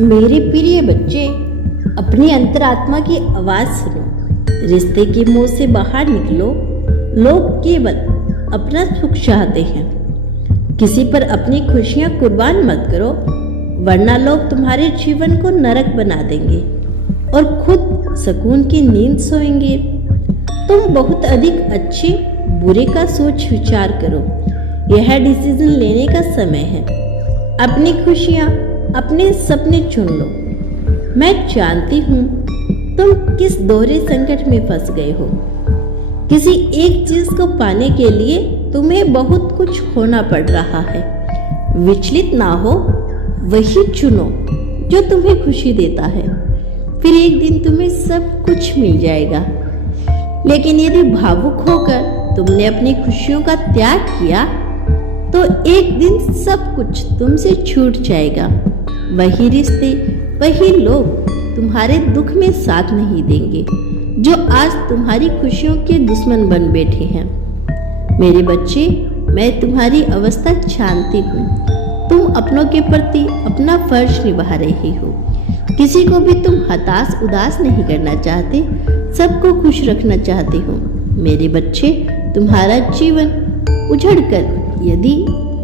मेरे प्रिय बच्चे, अपनी अंतरात्मा की आवाज सुनो। रिश्ते के मोह से बाहर निकलो। लोग केवल अपना सुख चाहते हैं। किसी पर अपनी खुशियां कुर्बान मत करो, वरना लोग तुम्हारे जीवन को नरक बना देंगे और खुद सुकून की नींद सोएंगे। तुम बहुत अधिक अच्छे बुरे का सोच विचार करो। यह डिसीजन लेने का समय है। अपनी खुशियां, अपने सपने चुन लो। मैं जानती हूँ तुम किस दोहरे संकट में फंस गए हो। किसी एक चीज को पाने के लिए तुम्हें बहुत कुछ खोना पड़ रहा है। विचलित ना हो, वही चुनो जो तुम्हें खुशी देता है। फिर एक दिन तुम्हें सब कुछ मिल जाएगा। लेकिन यदि भावुक होकर तुमने अपनी खुशियों का त्याग किया तो एक दिन सब कुछ तुमसे छूट जाएगा। वही रिश्ते, वही लोग तुम्हारे दुख में साथ नहीं देंगे जो आज तुम्हारी खुशियों के दुश्मन बन बैठे हैं। मेरे बच्चे, मैं तुम्हारी अवस्था जानती हूँ। तुम अपनों के प्रति अपना फर्ज निभा रही हो। किसी को भी तुम हताश उदास नहीं करना चाहते, सबको खुश रखना चाहते हो। मेरे बच्चे, तुम्हारा जीवन उजड़कर यदि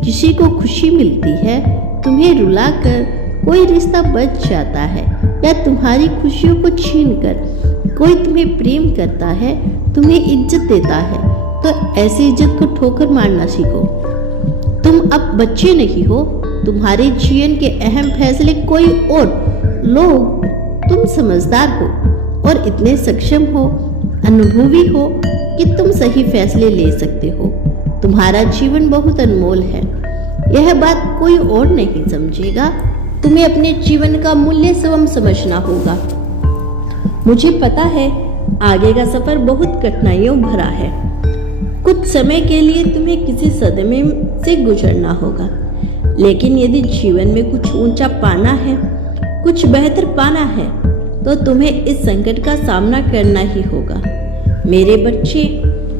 किसी को खुशी मिलती है, तुम्हें रुलाकर कोई रिश्ता बच जाता है, या तुम्हारी खुशियों को छीनकर कोई तुम्हें प्रेम करता है, तुम्हें इज्जत देता है, तो ऐसी इज्जत को ठोकर मारना सीखो। तुम अब बच्चे नहीं हो। तुम्हारे जीवन के अहम फैसले कोई और लोग। तुम समझदार हो और इतने सक्षम हो, अनुभवी हो कि तुम सही फैसले ले सकते हो। तुम्हारा जीवन बहुत अनमोल है। यह बात कोई और नहीं समझेगा। तुम्हें अपने जीवन का मूल्य स्वयं समझना होगा। मुझे पता है आगे का सफर बहुत कठिनाइयों भरा है। कुछ समय के लिए तुम्हें किसी सदमे से गुजरना होगा, लेकिन यदि जीवन में कुछ ऊंचा पाना है, कुछ बेहतर पाना है, तो तुम्हें इस संकट का सामना करना ही होगा। मेरे बच्चे,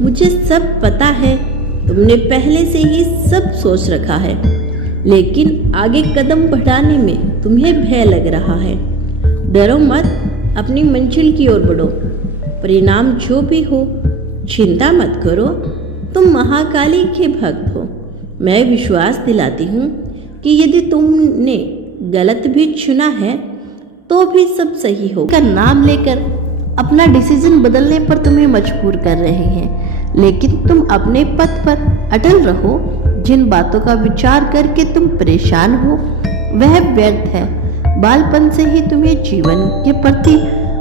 मुझे सब पता है। तुमने पहले से ही सब सोच रखा है, लेकिन आगे कदम बढ़ाने में तुम्हें भय लग रहा है। डरो मत, अपनी मंजिल की ओर बढ़ो। परिणाम जो भी हो, चिंता मत करो। तुम महाकाली के भक्त हो। मैं विश्वास दिलाती हूँ कि यदि तुमने गलत भी चुना है तो भी सब सही होगा। का नाम लेकर अपना डिसीजन बदलने पर तुम्हें मजबूर कर रहे हैं, लेकिन तुम अपने पथ पर अटल रहो। जिन बातों का विचार करके तुम परेशान हो, वह व्यर्थ है। बालपन से ही तुम्हें जीवन के प्रति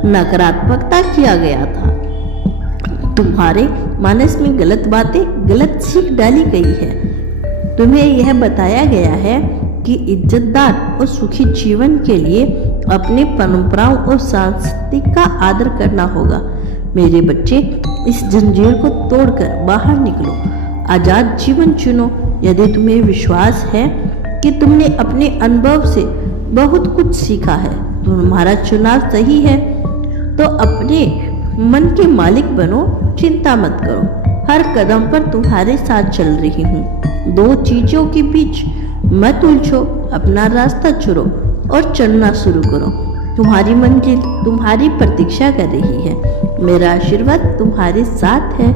नकारात्मकता किया गया था। तुम्हारे मानस में गलत बातें, गलत सीख डाली गई है। तुम्हें यह बताया गया है कि इज्जतदार और सुखी जीवन के लिए अपनी परंपराओं और संस्कृति का आदर करना होगा। मेरे बच्चे, इस जंजीर को तोड़कर बाहर निकलो। आजाद जीवन चुनो। यदि तुम्हें विश्वास है कि तुमने अपने अनुभव से बहुत कुछ सीखा है, तुम्हारा चुनाव सही है, तो अपने मन के मालिक बनो। चिंता मत करो, हर कदम पर तुम्हारे साथ चल रही हूँ। दो चीजों के बीच मत उलझो, अपना रास्ता चुनो और चलना शुरू करो। तुम्हारी मंजिल तुम्हारी प्रतीक्षा कर रही है। मेरा आशीर्वाद तुम्हारे साथ है।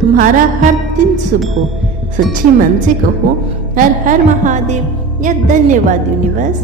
तुम्हारा हर दिन शुभ हो। सच्चे मन से कहो, हर हर महादेव या धन्यवाद यूनिवर्स।